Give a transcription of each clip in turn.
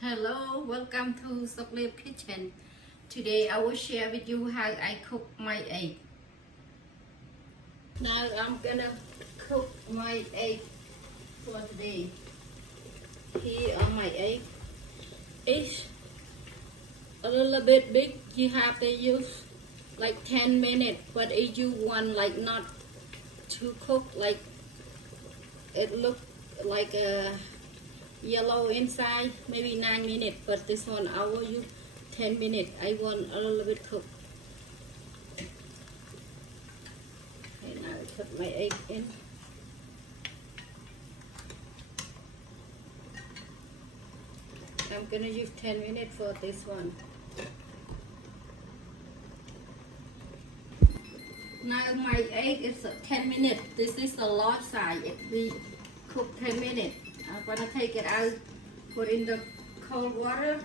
Hello, welcome to Chocolate Kitchen. Today I will share with you how I cook my egg. Now I'm gonna cook my egg for today. Here are my egg. It's a little bit big. You have to use like 10 minutes. But if you want like not to cook, like it look like a yellow inside, maybe 9 minutes, but this one I will use 10 minutes. I want a little bit cooked. And I put my egg in. I'm gonna use 10 minutes for this one. Now my egg is 10 minutes. This is a large size. It will cook 10 minutes. I'm gonna take it out, put in the cold water.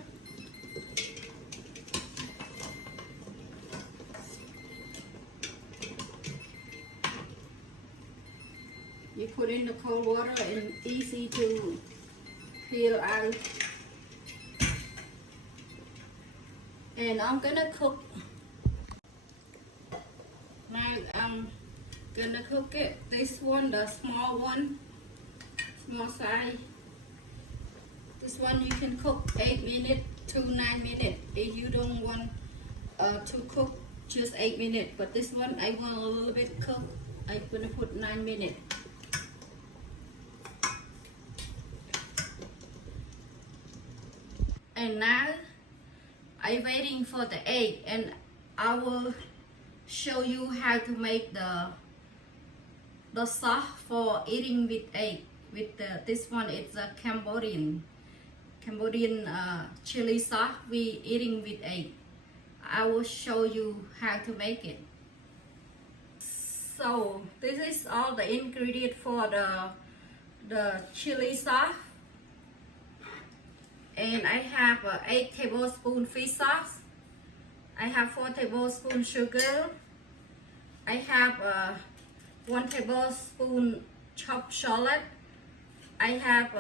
You put in the cold water and easy to peel out. And I'm gonna cook. Now I'm gonna cook it. This one, the small one. Small size. This one you can cook 8 minutes to 9 minutes. If you don't want to cook just 8 minutes, but this one I want a little bit cooked. I'm gonna put 9 minutes. And now I'm waiting for the egg, and I will show you how to make the sauce for eating with egg. With this one, it's a Cambodian chili sauce we eating with egg. I will show you how to make it. So this is all the ingredient for the chili sauce, and I have 8 tablespoons fish sauce. I have 4 tablespoons sugar. I have 1 tablespoon chopped shallot. I have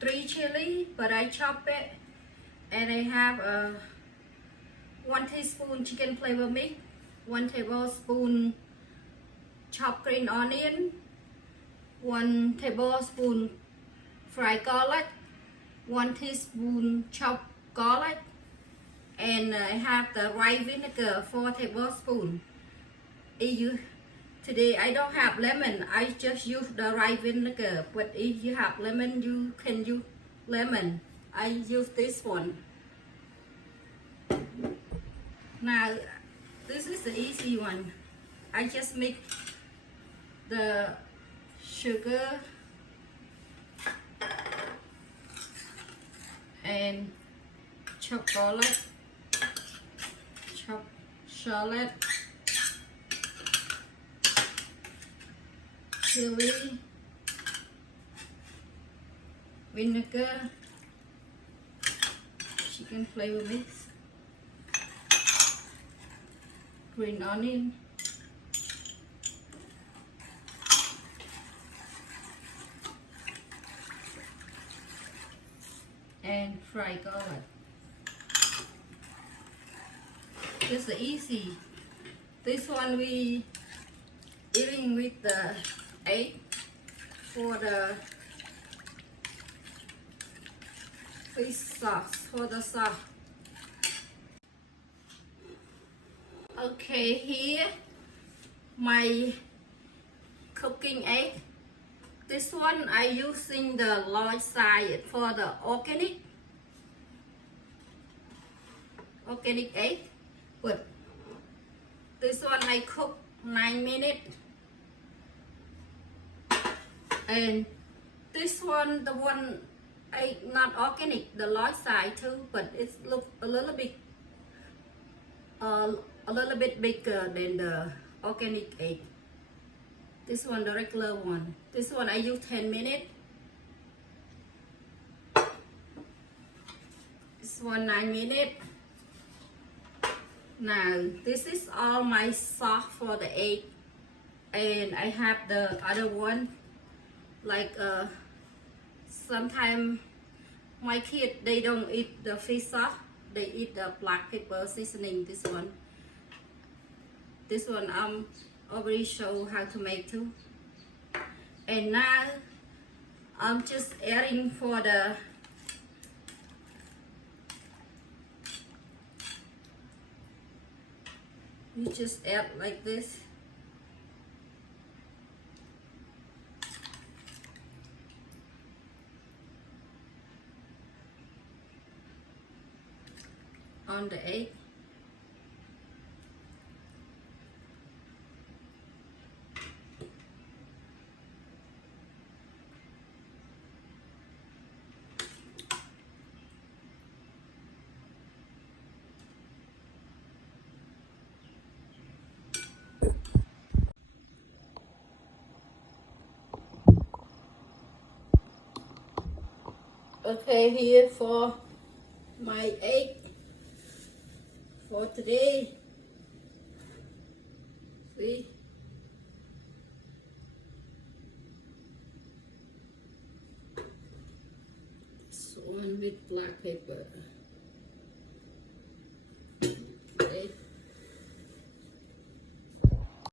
3 chili, but I chop it, and I have 1 teaspoon chicken flavor mix, 1 tablespoon chopped green onion, 1 tablespoon fried garlic, 1 teaspoon chopped garlic, and I have the white vinegar 4 tablespoons. Today I don't have lemon, I just use the right vinegar, but if you have lemon, you can use lemon. I use this one. Now, this is the easy one. I just mix the sugar and chopped garlic, chopped shallot, chili, vinegar, chicken flavor mix, green onion, and fried garlic. This is easy. This one we eating with the egg for the fish sauce, for the sauce. Okay, here my cooking egg. This one I using the large size for the organic egg, but this one I cook 9 minutes. And this one, the one not organic, the large size too, but it's look a little bit bigger than the organic egg. This one, the regular one. This one I use 10 minutes. This one 9 minutes. Now this is all my sauce for the egg, and I have the other one, like sometimes My kid, they don't eat the fish sauce. They eat the black pepper seasoning. This one already show how to make too. And now I'm just adding for the you just add like this. On the egg. Okay, here for my egg for today. See? This one with black pepper.